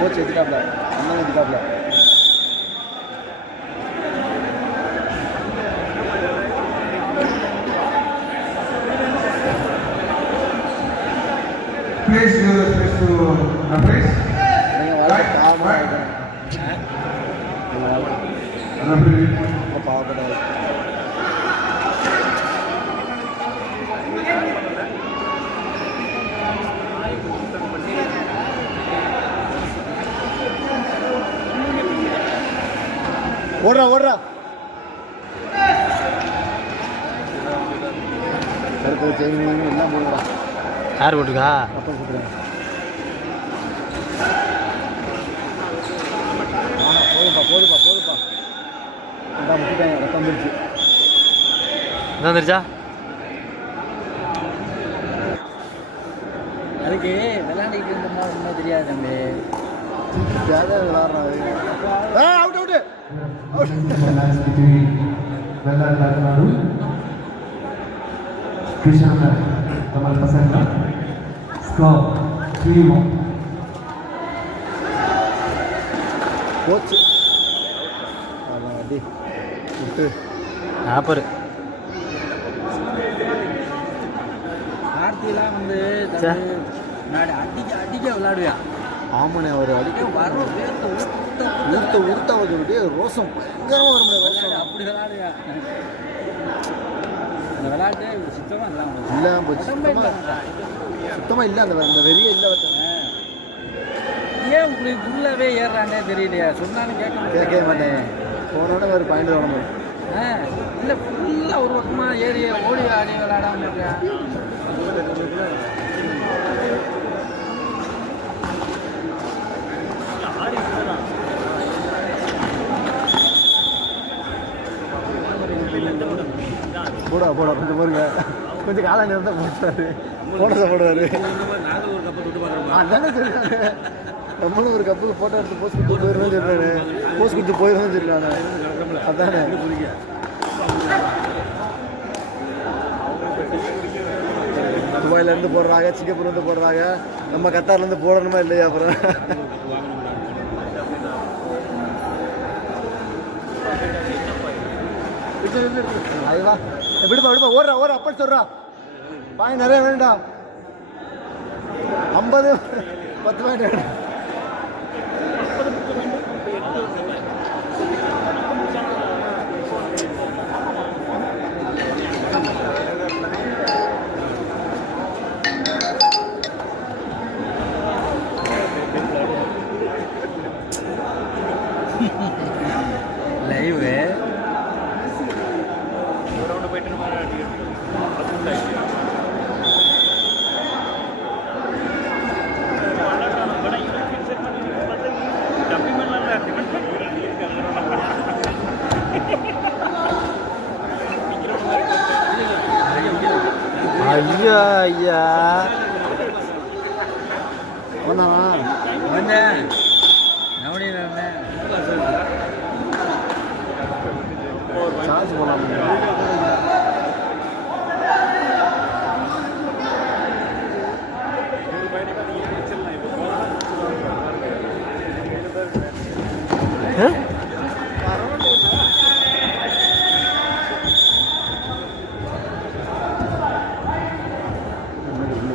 Coach எடுத்துட்டாப்ல, அண்ணன் எடுத்துட்டாப்ல. Please give the space to referees. நீங்கள் வாழ்க்கை காரணமாக இருக்கணும். Referee. ரொம்ப பாவப்படாது. ஓடுறா ஓடுறா கருத்து செயின் எல்லாம் போடுறா. யார் போட்டிருக்கா? அப்போ சொல்கிறேன். ஆமாம் போதுப்பா. இந்தா முட்டிட்டாங்க, ரத்தம் வந்துருச்சு. என்ன வந்துருச்சா? அதுக்கு விளையாண்டிட்டு இருந்தோம்னா ஒன்றும் தெரியாது தம்பி. ஜாலியாக விளாட்றாரு. Out Match between Velar Tamil Krishna Tamal Pasanga. Score 3-1. Coach அடி விட்டு ஆப்பர் கார்த்திலாம் வந்து முன்னாடி அடிக்க விளையாடுவியா? ஆமாண்ணே, அவர் அடிக்க வர உருத்த அவர்களுடைய ரோசம் பயங்கரமாக வரும். ரோசம் அப்படி விளையாடுவியா? அந்த விளையாட்டு சுத்தமாக இல்லை, சுத்தமாக இல்லை. அந்த வெறியே இல்லை. ஏன் உங்களுக்கு உள்ளவே ஏறுறானே தெரியலையா? சொன்னாலும் கேட்கவே மாட்டேன். போனோட ஒரு பாயிண்ட் வரணும். இல்லை ஃபுல்லாக ஒரு பக்கமாக ஏறி ஓடி ஆடி விளையாடாம இருக்கேன். போடா கொஞ்சம் பாருங்க, கொஞ்சம் காலை நேரம் போட்டாரு, போடுவார். அதானே சொல்லிட்டாரு, நம்மளும் ஒரு கப்புக்கு ஃபோட்டோ எடுத்து போஸ்ட் கொடுத்து போயிடுவேன்னு சொல்லிட்டாரு. போஸ்ட் கொடுத்து போயிடுவேன்னு சொல்லிட்டாங்க. அதானே துபாயிலேருந்து போடுறாங்க, சிங்கப்பூர்லேருந்து போடுறாங்க. நம்ம கத்தார்லேருந்து போடணுமா இல்லையா? அப்புறம் அதுவா விடுப்பா ஓடுறா அப்படி சொல்றா. பாய் நிறைய வேண்டாம், 50 10 பாயிண்ட் வேண்டாம். லைவ் ஐயா வந்தேன் நவனியில் இருந்தேன். சார்ஜ் போடலாம்.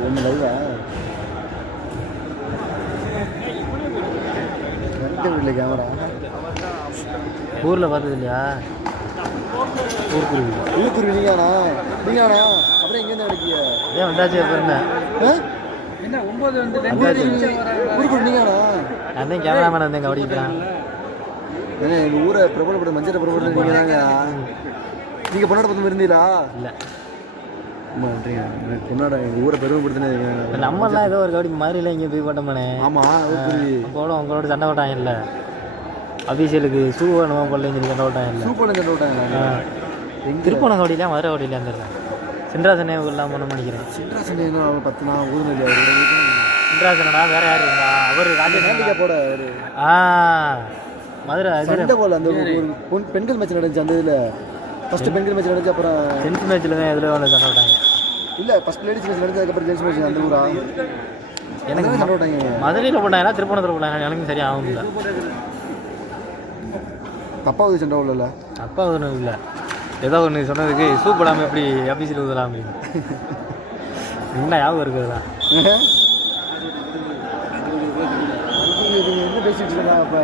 ஒன்று லைவா இல்லை கேமரா ஊரில் பார்த்தது இல்லையா? ஊருக்குருவி உள்ளுக்குருவி நீங்களாண்ணா? அப்புறம் எங்கேருந்து கிடைக்கிய? ஏன் வந்தாச்சு என்ன என்ன 9 வந்து ஊருக்குருவி நீங்களாண்ணா? நான் தான் கேமராமேன் வந்தேன் கவனிக்கலாம். ஏன்னா எங்கள் ஊரை பிரபலப்பட்ட மஞ்சள் பிரபலப்பட்ட நீங்கள் தாங்க. நீங்கள் பொண்ணோட பக்கம் இருந்தீங்களா? இல்லை நன்றிங்க. எனக்கு பொண்ணோட எங்கள் ஊரை பெருமைப்படுத்தினீங்க. நம்மலாம் ஏதோ ஒரு கவனிக்கு மாதிரிலாம் இங்கே போய் போட்டோம்னே. ஆமாம், ஊருக்குருவி அப்போட உங்களோட சண்டை போட்டாங்க இல்லை? அபிஷியலுக்கு ஷூ வேணுமா போடலன்னு சொல்லி சண்டை போட்டாங்க இல்லை? சூப்பர் சண்டை விட்டாங்க. திருப்பணம் கவடியில மதுரை கவடியில இருந்துடுறேன். சின்ராசனே இல்லாமல் ஒன்று நினைக்கிறேன். சின்ராசன் அவர் 10 நாள் ஊதுனது. சின்ராசனடா வேற யார் இருந்தா? அவர் ராஜா போட அவர் மதுரை சண்டை போல. அந்த ஒரு பெண்கள் மேட்ச் நடந்துச்சு. அந்த இதில் ஃபஸ்ட்டு பெண்கள் மேட்ச் நடந்துச்சு. அப்புறம் ஜென்ஸ் மேட்ச்சில் தான் எதில் ஒன்று சண்டை விட்டாங்க. இல்லை, ஃபஸ்ட் லேடிஸ் மேட்ச் நடந்தது. அதுக்கப்புறம் ஜென்ஸ் மேட்ச். அந்த ஊரா எனக்கு சண்டை விட்டாங்க. மதுரையில் போட்டாங்கன்னா திருப்பணத்தில் போட்டாங்க எனக்கு சரியாக ஆகும் இல்லை. தப்பாவது சண்டை உள்ளல அப்பா ஒன்றும் இல்லை, ஏதோ ஒன்று சொன்னதுக்கு ஷூ போடாமல் எப்படி ஆஃபீஸில் ஊதலாம் அப்படின்னு என்ன ஞாபகம் இருக்குதுதான். என்ன பேசிட்டு இருக்கா அப்போ?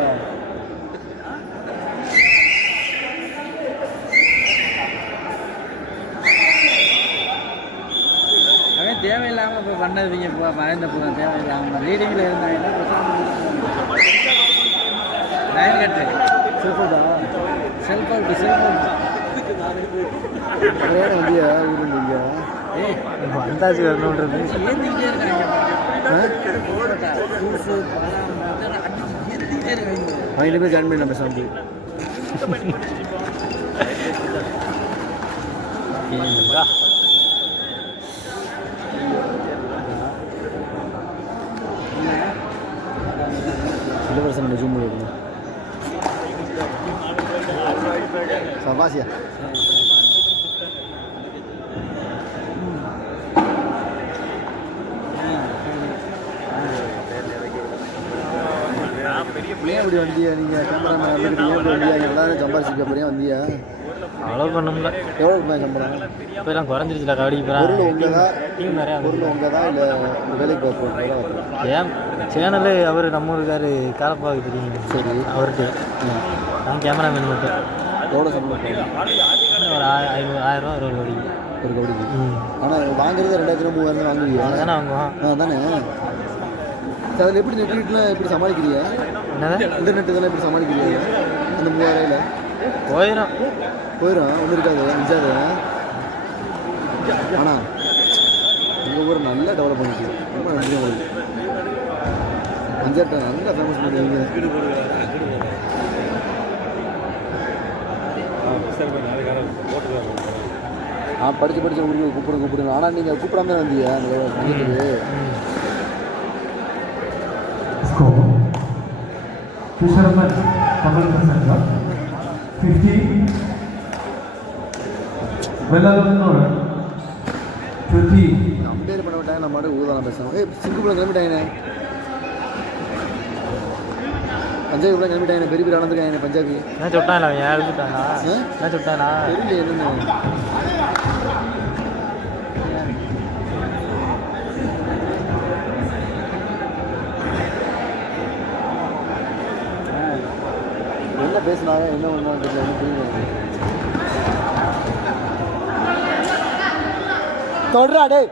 அவன் தேவையில்லாமல் இப்போ பண்ணதுங்க. இப்போ மறைந்த போக தேவையில்லாமல் ரீடிங்கில் இருந்தாங்கன்னா லைன் கட்டு செல்ஃபோட்டா செல்ஃப் அவுட் வந்தியா ஊருங்க? ஏய் இப்போ அந்தாச்சு வரணுன்றது ஏற்றிக்கிட்டே இருக்காங்க. ஜூஸு பழம் ஏற்றிக்கிட்டே இருக்காங்க. அவங்களே போய் ஜாயின் பண்ணி நம்ம சாமி. இந்த வருஷம் நம்ம ஜூம் பண்ணிருக்கோம். சபாசியா ஏன் இப்படி வந்தியா நீங்கள்? கேமராமேன் வந்துட்டு ஏன் இப்படி வந்தியா? எல்லாரும் சம்பாரிச்சிக்க போறியா வந்தியா? அவ்வளோ பண்ணோம்ல. எவ்வளோ ரூபாய் சம்பளம்? இப்போ எல்லாம் குறைஞ்சிருச்சுல கபடி. பொருள் உங்கள் தான், டீம் நிறையா பொருள் உங்கள் தான் இல்லை வேலைக்கு பார்ப்போம்? ஏன் சேனலு அவர் நம்ம ஊருக்காரு காலப்பாவுக்கு தெரியும். சரி, அவருக்கு நான் கேமராமேன் மட்டும். எவ்வளோ சம்பளம் போகும்? ஒரு 1000 ஒரு கோடி ஒரு கபடிக்கு. ஆனால் வாங்குறது 2000 3000 வாங்குவீங்க தானே வாங்குவோம். தானே? அதில் எப்படி நெட்லாம் எப்படி சமாளிக்கிறீங்க? என்னதான் இன்டர்நெட் இதெல்லாம் எப்படி சமாளிக்கிறீங்க? அந்த 3000 போயிடும். போயிடும், ஒன்றும் இருக்காது, மிஞ்சாது. ஆனால் உங்கள் ஊர் நல்லா டெவலப் பண்ணிட்டு ரொம்ப நன்றி உங்களுக்கு. பஞ்சாயத்தை நல்லா ஃபேமஸ் பண்ணுவீங்க. படித்து உங்களுக்கு கூப்பிடுங்க. ஆனால் நீங்கள் கூப்பிடாம தான் வந்தீங்க அந்த பஞ்சாயத்துக்கு. Score. Fisherman Kamal Kasanga 50. Vellalanur 20. Ampere பண்ண விட்டாங்க, நம்ம மாட்டு ஊதாலாம் பேசுவோம். சிங்கப்பூரில் கிளம்பிட்டாங்கண்ணே, பஞ்சாபி கிளம்பிட்டாங்க, பெரிய பெரிய ஆனந்துருக்காங்க பஞ்சாபி. என்ன சொல்லிட்டாங்களா அவன்? எழுதிட்டானா? என்ன சொல்லிட்டானா? தெரியல என்னன்னு. என்ன பேசினாங்க, என்ன பண்ணுவாங்க தெரியல, புரியுது. தொடரா டேய்,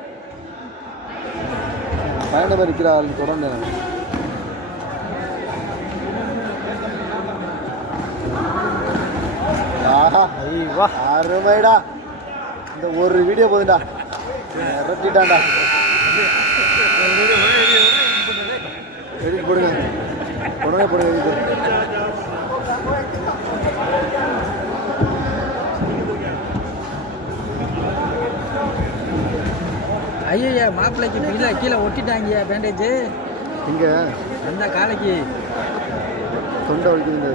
பயணம் இருக்கிறாள் தொடர்ந்து. ஆஹா ஐயோ அருமைடா, இந்த ஒரு வீடியோ போதுண்டா, இறட்டிட்டான்டா. எடிட் போடுங்க, உடனே போடுங்க எடிட். ஐயா மாப்பிள்ளைக்கு கீழே கீழே ஒட்டிட்டாங்க பேண்டேஜ். இங்கே அந்த காலைக்கு தொண்டை வலிக்குது.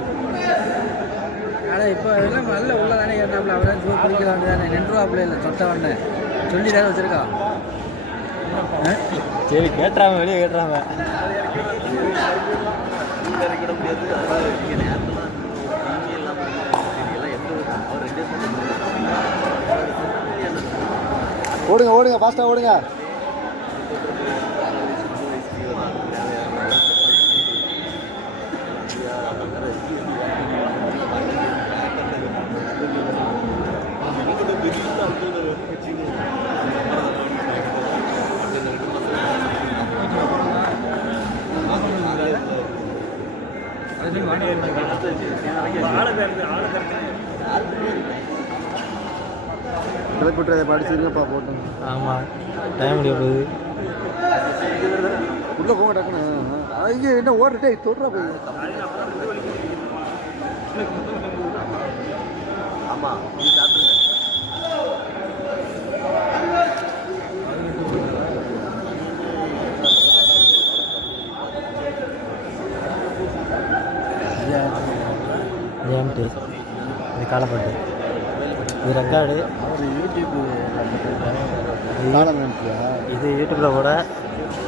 ஆனால் இப்போ எல்லாம் நல்ல உள்ள தானே ஏறினாப்புல. அவரால் ஜூ குடிக்கலாம் தானே நின்றுவாப்புல இல்லை சொத்தவண்ணே சொல்லி தானே வச்சுருக்கா. சரி கேட்டுறாம, வெளியே கேட்டுறாம. ஓடுங்க ஓடுங்க, ஃபாஸ்ட்டாக ஓடுங்க. கிளப்பிட்டு அதை படிச்சுருங்கப்பா போட்டு. ஆமாம், டைம் முடிய போகுது. உள்ளே போக டக்குன்னு. ஐயோ என்ன ஓடுறே, தொடுறா போய். ஆமாம் ஏம்ட்டு இது காலப்பட்டு இது ரெக்கார்டு. யூடியூப் இது யூடியூப்பில் கூட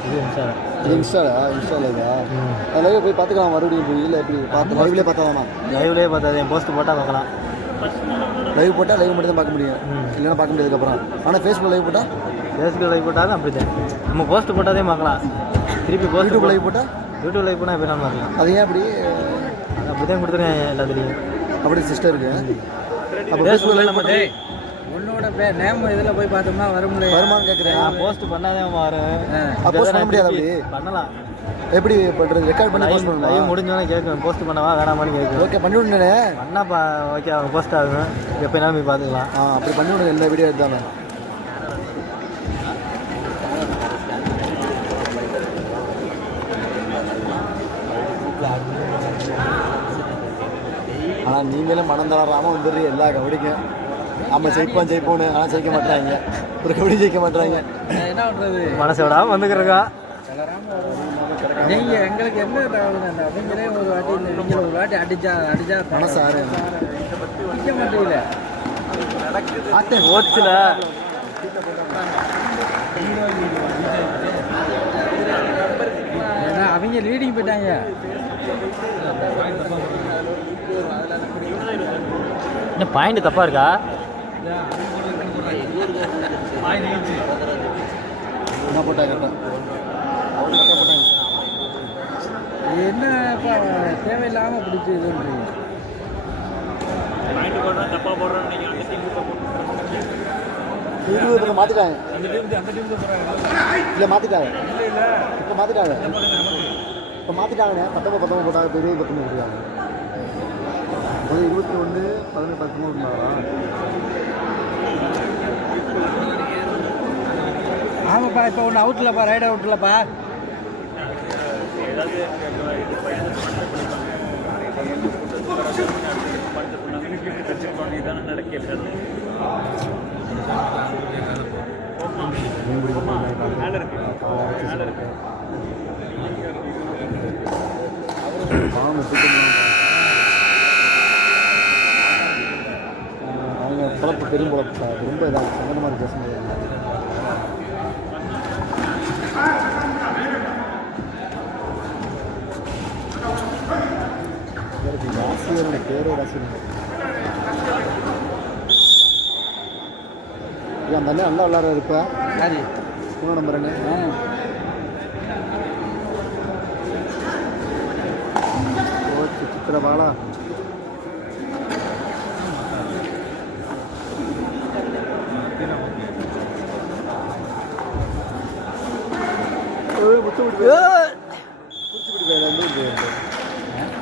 இது இன்ஸ்டாகிராம். அது இன்ஸ்டாவில் இருக்கா அது லைவ் போய் பார்த்துக்கலாம் மறுபடியும் போய் இல்லை எப்படி பார்த்து லைவ்லேயே பார்த்தா லைவ்லேயே பார்த்தா என் போஸ்ட் போட்டால் பார்க்கலாம். லைவ் போட்டால் லைவ் மட்டும் தான் பார்க்க முடியும், இல்லைன்னா பார்க்க முடியாதுக்கப்புறம். ஆனால் ஃபேஸ்புக் லைவ் போட்டால் லைவ் போட்டாலும் அப்படி தான். நம்ம போஸ்ட் போட்டாதே பார்க்கலாம். திருப்பி யூடியூப் லைவ் போட்டால் போனால் எப்படி நான் பார்க்கலாம். அது ஏன் அப்படி அப்படி தான் கொடுத்துருக்கேன் எல்லாத்துலேயும். அப்படி சிஸ்டர் இருக்கு. அப்போ ஃபேஸ்புக்கில் நம்ம உன்னோட நேம் இதில் போய் பார்த்தோம்னா வருமானு கேட்குறேன். நான் போஸ்ட் பண்ணாதான் வரும். போஸ்ட் பண்ண முடியாது. அப்படி பண்ணலாம். எப்படி பண்ணுறது? ரெக்கார்ட் பண்ணி போஸ்ட் பண்ணணும். லைவ் முடிஞ்சோன்னே கேட்கும் போஸ்ட் பண்ணவா வேணாமான்னு கேட்கும். ஓகே பண்ணி விடுனே. பண்ணாப்பா ஓகே அவங்க போஸ்ட் ஆகும், எப்போ என்ன போய் பார்த்துக்கலாம். அப்படி பண்ணி விடுங்க. எல்லா வீடியோ எடுத்தாங்க. ஆனால் நீங்களே மனம் தளராமல் வந்துடுறீ எல்லா கபடிக்கும். நம்ம ஜெயிப்போன்னு, ஆனால் ஜெயிக்க மாட்டாங்க. ஒரு கபடி ஜெயிக்க மாட்டாங்க. என்ன பண்ணுறது? மனசை விடாமல் வந்துக்கிறக்கா. நீங்கள் எங்களுக்கு என்ன தகவல்? அவங்களே ஒரு வாட்டி இவங்களை ஒரு வாட்டி அடிச்சா மனசு ஆறு நிற்க மாட்டேங்கல. ஓட்ஸில் ஏன்னா அவங்க லீடிங் போயிட்டாங்க. என்ன பாயிண்ட் தப்பாக இருக்கா? என்ன போட்டாங்க என்ன இப்போ தேவையில்லாமல் பிடிச்சி இது பண்ணுறீங்க. மாற்றிட்டாங்க. இல்லை மாற்றிட்டாங்க. இப்போ மாற்றிட்டாங்க. இப்போ மாற்றிட்டாங்கண்ணே. 19 போட்டாங்க. இப்போ 20 போட்டாங்க. 21 11 13 இருந்தாரா? ஆமாப்பா, இப்போ ஒன்று அவுட்லப்பா, ரைட் அவுட்லப்பா. அவங்க குழப்பு பெரும் குழப்பு ரொம்ப இதாக சங்கடமாக இருக்கு பேசும்போது. ராசியோட பேரே ராசிங்க. அந்த அண்ணன் நல்லா விளாட்றாரு. இப்போ சரி இன்னும் நம்பர் அண்ணே ஓகே. சித்திரபாலா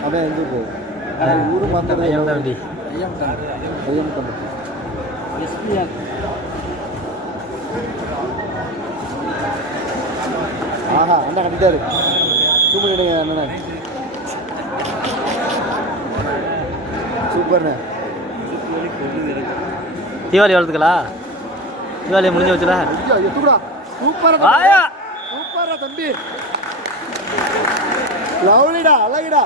அதான் எந்த ஊரு மாத்திரம் வண்டி ஆஹா அண்ணா கட்டிட்டாரு. சூப்பர் அண்ணா, சூப்பர்ண்ணே. தீபாவளி வளர்த்துக்கலா? தீபாவளி முடிஞ்சு வச்சுல எத்துடா. சூப்பரா சூப்பரா தம்பி. லவ்லிடா, அழகுடா.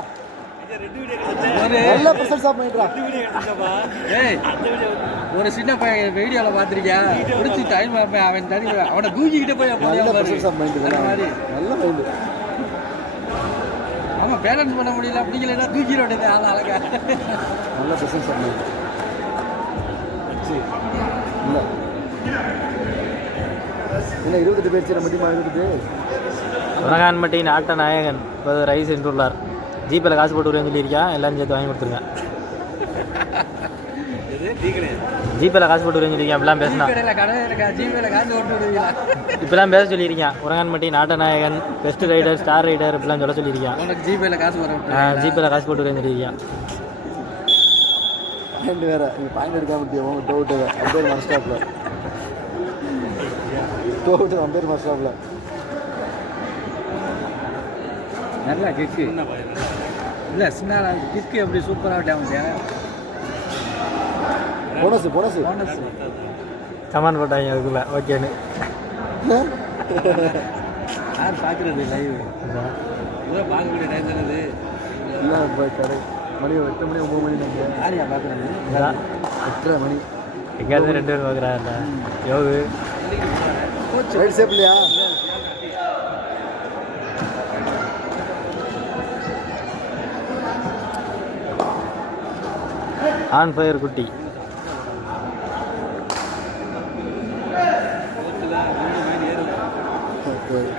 நல்ல பிரசன்ஸ் ஆஃப் மைண்ட்ரா. ஏய், ஒரு சின்ன பையன் வீடியோவில் பார்த்துருக்கியா? பிடிச்சி டைம் அவன் தனி அவனை தூக்கிக்கிட்டே போய் நல்ல பிரசன்ஸ் ஆஃப் மைண்ட். மாதிரி நல்ல மைண்டு. ஆமாம், பேலன்ஸ் பண்ண முடியல அப்படிங்களா தூக்கிட வேண்டியது ஆள் அழகா. நல்ல பிரசன்ஸ் ஆஃப் மைண்ட். இல்லை என்ன 28 பேர் சேர மட்டுமா? 28 உரகான்மட்டி நாட்ட நாயகன் இப்போது ரைஸ் என்றுள்ளார். ஜிபேல காசு போட்டு வரேன்னு சொல்லியிருக்கேன். எல்லாரும் சேர்த்து வாங்கி கொடுத்துருங்க. ஜிபேல காசு போட்டு வரேன்னு சொல்லியிருக்கேன். இப்பெல்லாம் பேசினா இப்பெல்லாம் பேச சொல்லியிருக்கேன். உரகான்மட்டி நாட்ட நாயகன், பெஸ்ட் ரைடர், ஸ்டார் ரைடர் இப்பெல்லாம் சொல்ல சொல்லியிருக்கேன். ஜிபேல காசு வரும். ஜிபேல காசு போட்டு வரேன்னு சொல்லியிருக்கேன். பாயிண்ட் வேறு நீ பாயிண்ட் எடுக்க முடியும். டோட்டு அம்பேர் மாஸ் ஸ்டாப்பில் டோட்டு அம்பேர் மாஸ் ஸ்டாப்பில் நல்லா கிக்கு இல்லை சின்ன கிக்கு எப்படி சூப்பராக damage. Bonus bonus bonus comment போட்டாங்க அதுக்குள்ள ஓகேன்னு. யார் பார்க்குறது லைவ்? இதெல்லாம் பார்க்கக்கூடிய டைம் தானது. இல்லை இப்போ கடை மணி 8 மணி 9 மணி நம்ம யாரையா பார்க்குறது? 8:30 மணி. எங்கேயாவது 2 பேர் பார்க்குறாருல யோகு ரைட் சேஃப் இல்லையா? ஆன் ஃபயர் குட்டி.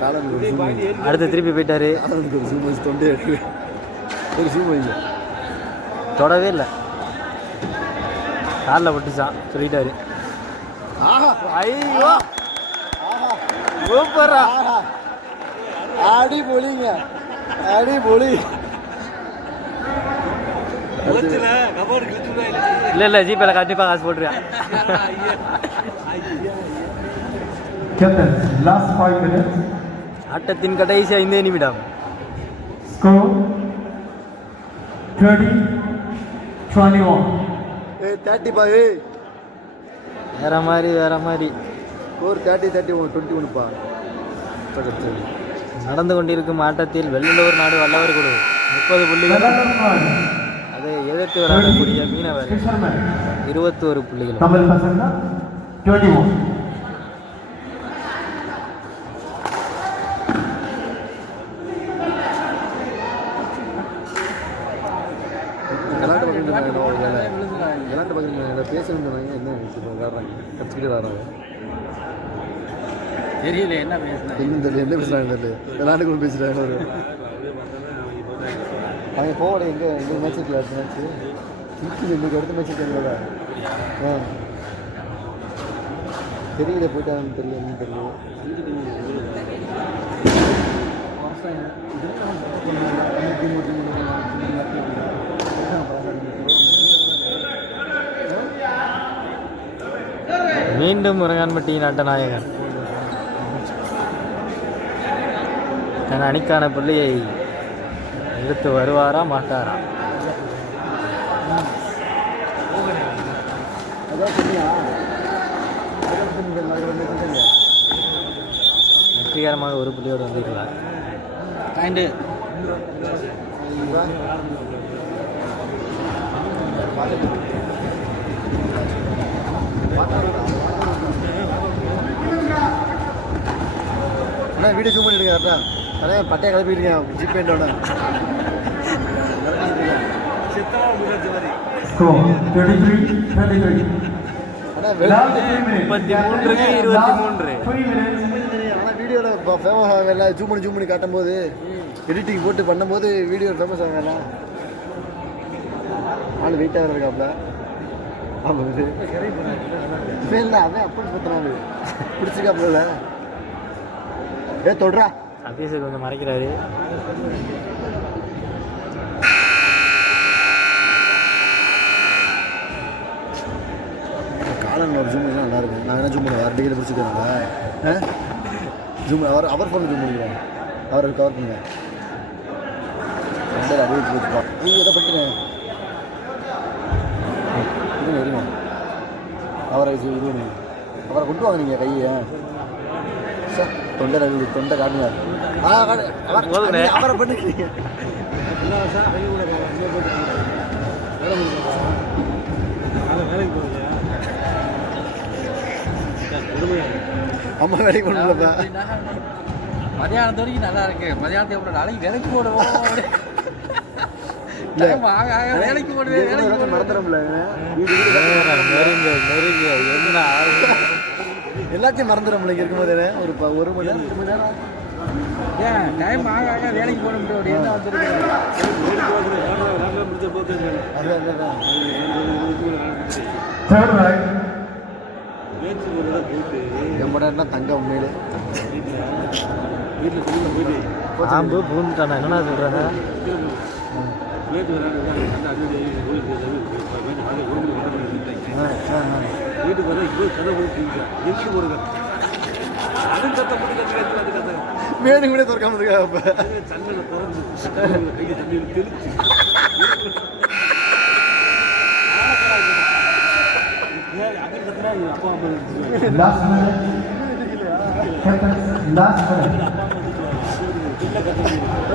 காலம் ஒரு zoom வைங்க. அடுத்து திருப்பி போயிட்டாரு. காலனுக்கு ஒரு zoom வச்சு தொண்டை எடுக்கு. ஒரு zoom வைங்க. தொடவே இல்லை, காலில் பட்டுச்சான் சொல்லிட்டாரு. ஆஹா ஐயோ ஆஹா சூப்பரா. ஆஹா அடி பொலிங்க, அடி பொலி. இல்லை இல்லை, ஜிபேல கண்டிப்பாக காசு போட்டுருவேன். Captain, last 5 minutes. ஆட்டத்தின் கடைசி 5 நிமிடம். Score 30-21. 30 பாய். வேற மாதிரி வேற மாதிரி ஸ்கோர் 30-21 பா. நடந்து கொண்டிருக்கும் ஆட்டத்தில் வெள்ளலூர் நாடு வல்லவர் குழு 30 புள்ளிகள், Vellalam அதை எதிர்த்து விளையாடக்கூடிய மீனவர் Fisherman. 21 புள்ளிகள். Tamil Pasanga 21. விளாட்டு பக்கம் பேசணும்னு என்ன விளாட்றாங்க, கற்றுக்கிட்டு விளாட்றாங்க. தெரியல என்ன பேசுனேன். இன்னும் தெரியல என்ன பேசுகிறாங்க, தெரியல விளாட்டுக்குள்ள பேசுகிறாங்க. ஒரு அவங்க போகல எங்கே மேட்ச் இருக்குல்ல, அடுத்த மேட்ச்சு இன்னைக்கு அடுத்த மேட்ச் இருக்காங்களா? தெரியல, போயிட்டாங்கன்னு தெரியல, என்னன்னு தெரியல. மீண்டும் முருகான்பட்டியின் ஆட்டநாயகன் தன் அணிக்கான புள்ளியை எடுத்து வருவாரா மாட்டாரா? வெற்றிகரமாக ஒரு புள்ளியோடு வந்திருக்கிறார். அண்ணா வீடியோ ஜூம் பண்ணிடுங்க கரெக்டா. அதே பட்டையை கிளப்பிடுங்க ஜிபேண்டோட. Score 33-23. அண்ணா Last 3 minutes. 33 23. 3 minutes. ஆனால் வீடியோவில் ஃபேமஸ் ஆகல, ஜூம் பண்ணி காட்டும் போது எடிட்டிங் போட்டு பண்ணும்போது வீடியோ ஃபேமஸ் ஆகல. ஆள் வெயிட்டாக இருக்காப்ல. ஆமாம் இது இல்லை, அவன் அப்படி பார்த்துனாரு பிடிச்சிக்காப்புல. தொடுறா சதீஷை கொஞ்சம் மறைக்கிறாரு. காலங்கள் ஒரு ஜூம் நல்லா இருக்கும். நான் என்ன ஜூம் பண்ணுவேன், வேறு டிகிரி பிடிச்சிக்கிறாங்க. ஜூம் அவர் ஃபோன் ஜூம் பண்ணிக்கிறேன், அவரை கவர் பண்ணுங்க. அப்படியே வச்சுப்பா. நீ எதை பண்ணுறேன் இருங்க, அவரை இது அவரை கொண்டு வாங்க நீங்கள் கையை. சார் தொண்டை ரவி தொண்டை காட்டுங்க. அவரை பண்ணிக்கிறீங்க. அம்மா வேலைக்கு பண்ணலப்பா. மதியானத்து வரைக்கும் நல்லா இருக்கு. மதியானத்துக்கு அப்புறம் நாளைக்கு வேலைக்கு போடுவோம். வேலைக்கு போடுவேன் மறந்துடும்ல, எல்லாத்தையும் மறந்துடும்ல. இங்கே இருக்கும்போது ஒரு மணி நேரம் ஏன் டைம் ஆக ஆக வேலைக்கு போட முடியும். என்ன வந்துருக்கு Third right. எம்படாட்னா தங்கம் உண்மையிலே. பாம்பு பூந்துட்டானா என்னன்னா சொல்கிறாங்க. வீட்டுக்கு வர இப்போ கதை எரிச்சு போடுங்க. அது கத்த போட்டு மேலும் கூட திறக்காம இருக்கா. அப்போ சன்னல திறந்து கையை தண்ணியில் தெளிச்சு அப்பா அம்மா Last minute. Captain, last minute.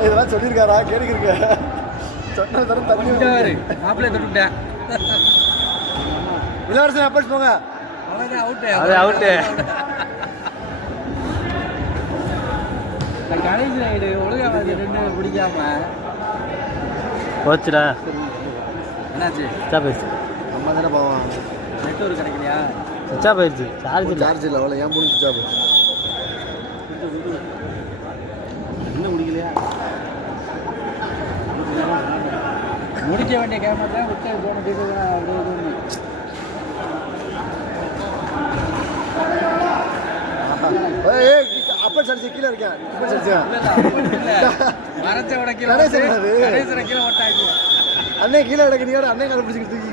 இதெல்லாம் சொல்லியிருக்காரா கேட்குறீங்க. சொன்ன தரம் தண்ணி மாப்பிள்ளைய தொட்டுட்டேன். இளவரசன் அப்படி போங்க. அது அவுட்டு. கடைசி ரைடு ஒழுங்காவாதி 2 பிடிக்காம போச்சுடா. என்னாச்சு? பேசு. அம்மா தானே பாவம். நெட்வொர்க் கிடைக்கலையா? சுவிட்ச் ஆஃப் ஆயிடுச்சு சார்ஜ் இல்லை. சார்ஜ் இல்லை அவ்வளோ ஏன் போன சுவிட்ச் ஆஃப். இன்னும் முடிக்கலையா? முடிக்க வேண்டிய கேமரா தான் விட்டு போன டீட்டெயில் அப்படியே இது அப்ப சரிச்சு கீழே இருக்கேன். அப்ப சரிச்சு மரத்தை உடைக்கல கடைசி கீழே ஓட்டாச்சு. அண்ணே கீழே கிடக்கு. நீ அண்ணே காலை பிடிச்சிக்கிட்டு தூக்கி